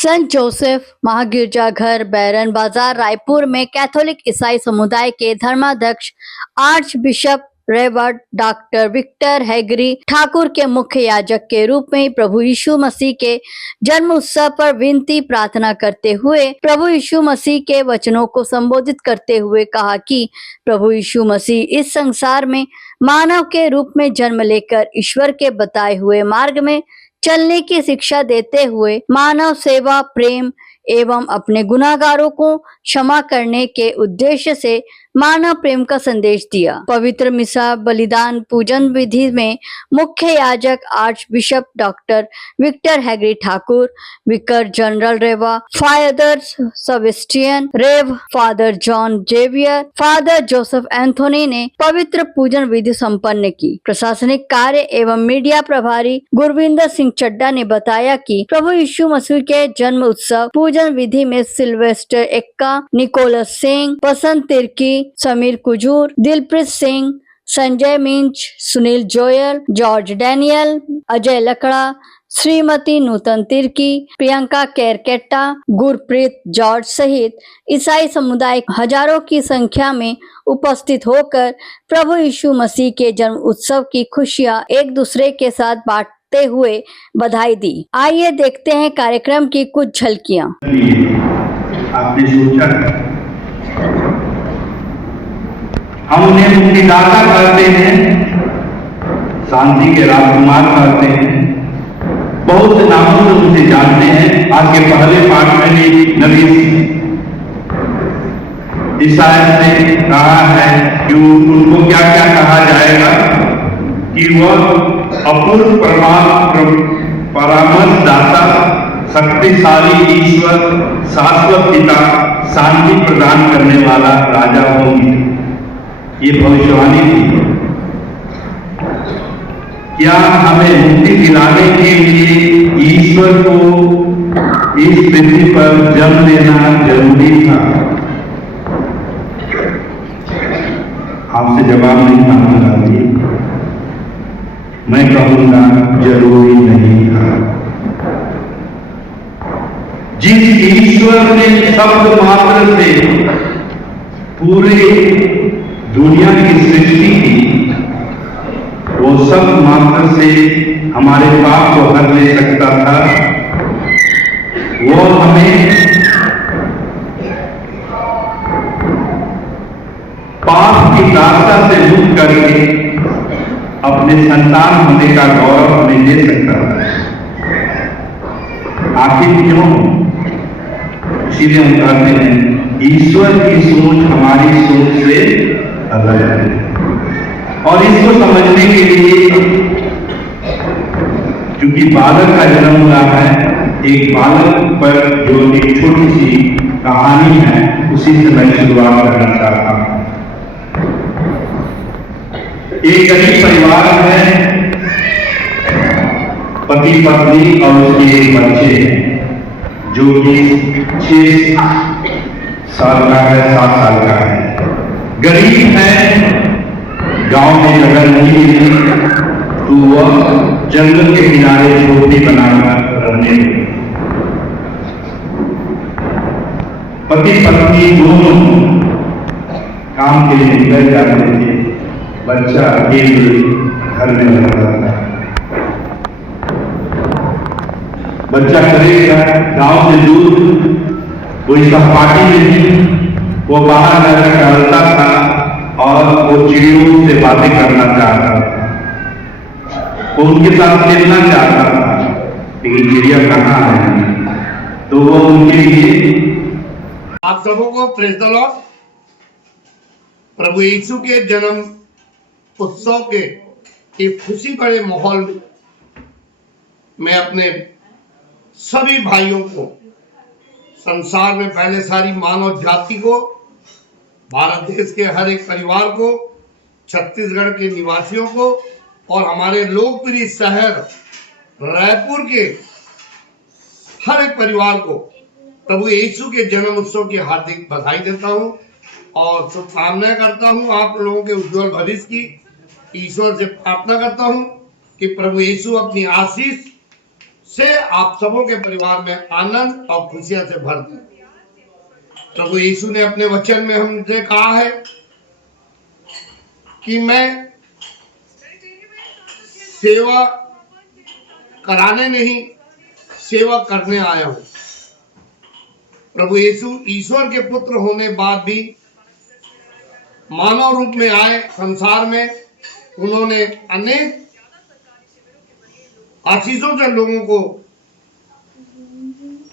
संत Joseph महागिरजाघर बैरन बाजार रायपुर में Catholic ईसाई समुदाय के धर्माध्यक्ष archbishop Reverend doctor Victor Henry Thakur के मुख्य याजक के रूप में प्रभु यीशु मसीह के जन्म उत्सव पर विनती प्रार्थना करते हुए प्रभु यीशु मसीह के वचनों को संबोधित करते हुए कहा कि प्रभु यीशु मसीह इस संसार में मानव के रूप में जन्म लेकर ईश्वर के बताए हुए मार्ग में चलने की शिक्षा देते हुए मानव सेवा, प्रेम एवं अपने गुनाहगारों को क्षमा करने के उद्देश्य से मानव प्रेम का संदेश दिया। पवित्र मिसा बलिदान पूजन विधि में मुख्य याजक archbishop doctor Victor Henry Thakur, vicar general Rev father Sebastian, Rev father John Xavier, father Joseph Anthony ने पवित्र पूजन विधि संपन्न की। प्रशासनिक कार्य एवं मीडिया प्रभारी गुरविंदर सिंह चड्डा ने बताया कि प्रभु यीशु मसीह के जन्म उत्सव पूजन विधि में Sylvester Ekka, Nicholas Singh, Basant Tirkey, Sameer Kujur, Dilpreet Singh, Sanjay Minj, Sunil Joel, George Daniel, Ajay Lakra, Shrimati Nutan Tirkey, Priyanka Kerketta, Gurpreet George सहित ईसाई समुदाय हजारों की संख्या में उपस्थित होकर प्रभु यीशु मसीह के जन्म उत्सव की खुशियां एक दूसरे के साथ बांटते हुए बधाई दी। आइए देखते हैं कार्यक्रम की कुछ झलकियां। आपने सोचा हम उन्हें मुक्तिदाता कहते हैं, शांति के राजकुमार कहते हैं, बहुत से नामों से उनसे जानते हैं। आज के पहले पाठ में भी नबी ईसाया ने कहा है कि उनको क्या क्या कहा जाएगा, कि वह अपूर्व परामर्श दाता, शक्तिशाली ईश्वर, शाश्वत पिता, शांति प्रदान करने वाला राजा होंगे। ये भविष्यवाणी थी। क्या हमें मुक्ति दिलाने के लिए ईश्वर को इस पृथ्वी पर जन्म लेना जरूरी था? आपसे जवाब नहीं मांगूंगा, मैं कहूंगा जरूरी नहीं था। जिस ईश्वर ने शब्द मात्र से पूरे दुनिया की सृष्टि की, वो सब मात्र से हमारे पाप को हर ले सकता था। वो हमें पाप की दास्ता से मुक्त करके अपने संतान होने का गौरव हमें दे सकता था। आखिर क्यों? इसीलिए हम कहते हैं ईश्वर की सोच हमारी सोच से अलग है, और इसको समझने के लिए क्योंकि बालक का जन्म हुआ है, एक बालक पर जो एक छोटी सी कहानी है उसी से मैं शुरुआत करना चाहता हूं। एक गरीब परिवार है, पति पत्नी और उसके एक बच्चे हैं जो कि 6 साल का है, 7 साल का है। गरीब है, गांव में जगह नहीं मिली तो वह जंगल के किनारे झोपड़ी बनाकर रहने लगे। पति पत्नी दोनों काम के लिए निकल जाते थे, बच्चा अकेले घर में रहता था। बच्चा करेगा गांव से दूर, कोई सहपाठी नहीं, वो बाहर जाकर टहलता था और वो चिड़ियों से बातें करना चाहता था, वो उनके साथ खेलना चाहता था, लेकिन चिड़िया कहाँ है, तो वो उनके लिए। आप सबों को प्रेज़ द लॉर्ड। प्रभु यीशु के जन्म उत्सव के एक खुशी भरे माहौल में मैं अपने सभी भाइयों को, संसार में फैले सारी मानव जाति को, भारत देश के हर एक परिवार को, छत्तीसगढ़ के निवासियों को और हमारे लोकप्रिय शहर रायपुर के हर एक परिवार को प्रभु यीशु के जन्म उत्सव की हार्दिक बधाई देता हूं और शुभकामनाएं करता हूं आप लोगों के उज्जवल भविष्य की। ईश्वर से प्रार्थना करता हूं कि प्रभु यीशु अपनी आशीष से आप सबों के परिवार में आनंद और खुशियां से भर दे। प्रभु यीशु ने अपने वचन में हमसे कहा है कि मैं सेवा कराने नहीं, सेवा करने आया हूं। प्रभु यीशु ईश्वर के पुत्र होने बाद भी मानव रूप में आए संसार में। उन्होंने अनेक आशीषों से लोगों को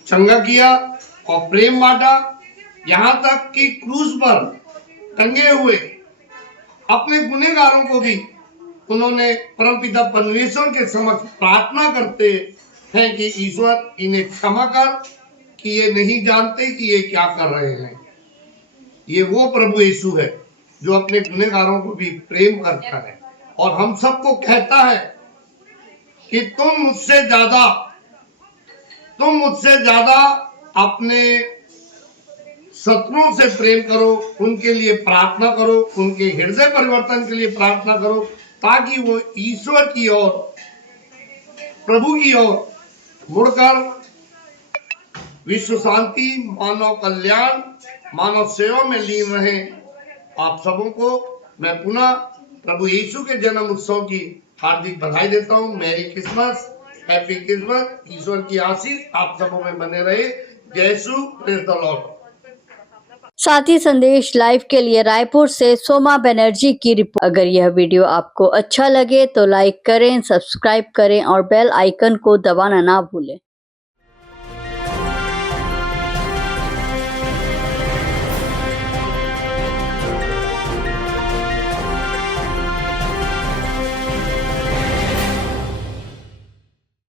चंगा किया और प्रेम बांटा, यहां तक कि क्रूस पर टंगे हुए अपने गुनहगारों को भी उन्होंने परमपिता परमेश्वर के समक्ष प्रार्थना करते हैं कि ईश्वर इन्हें क्षमा कर, कि ये नहीं जानते कि ये क्या कर रहे हैं। ये वो प्रभु यीशु है जो अपने गुनहगारों को भी प्रेम करता है और हम सबको कहता है कि तुम मुझसे ज्यादा अपने शत्रुओं से प्रेम करो, उनके लिए प्रार्थना करो, उनके हृदय परिवर्तन के लिए प्रार्थना करो, ताकि वो ईश्वर की ओर, प्रभु की ओर मुड़कर विश्व शांति, मानव कल्याण, मानव सेवा में लीन रहे। आप सबों को मैं पुनः प्रभु यीशु के जन्म उत्सव की हार्दिक बधाई देता हूँ। Merry Christmas, happy Christmas. ईश्वर की आशीष आप सबों में बने रहे। जय यीशु, प्रेज द लॉर्ड। साथ ही संदेश लाइव के लिए रायपुर से सोमा बनर्जी की रिपोर्ट। अगर यह वीडियो आपको अच्छा लगे तो लाइक करें, सब्सक्राइब करें और बेल आइकन को दबाना ना भूलें।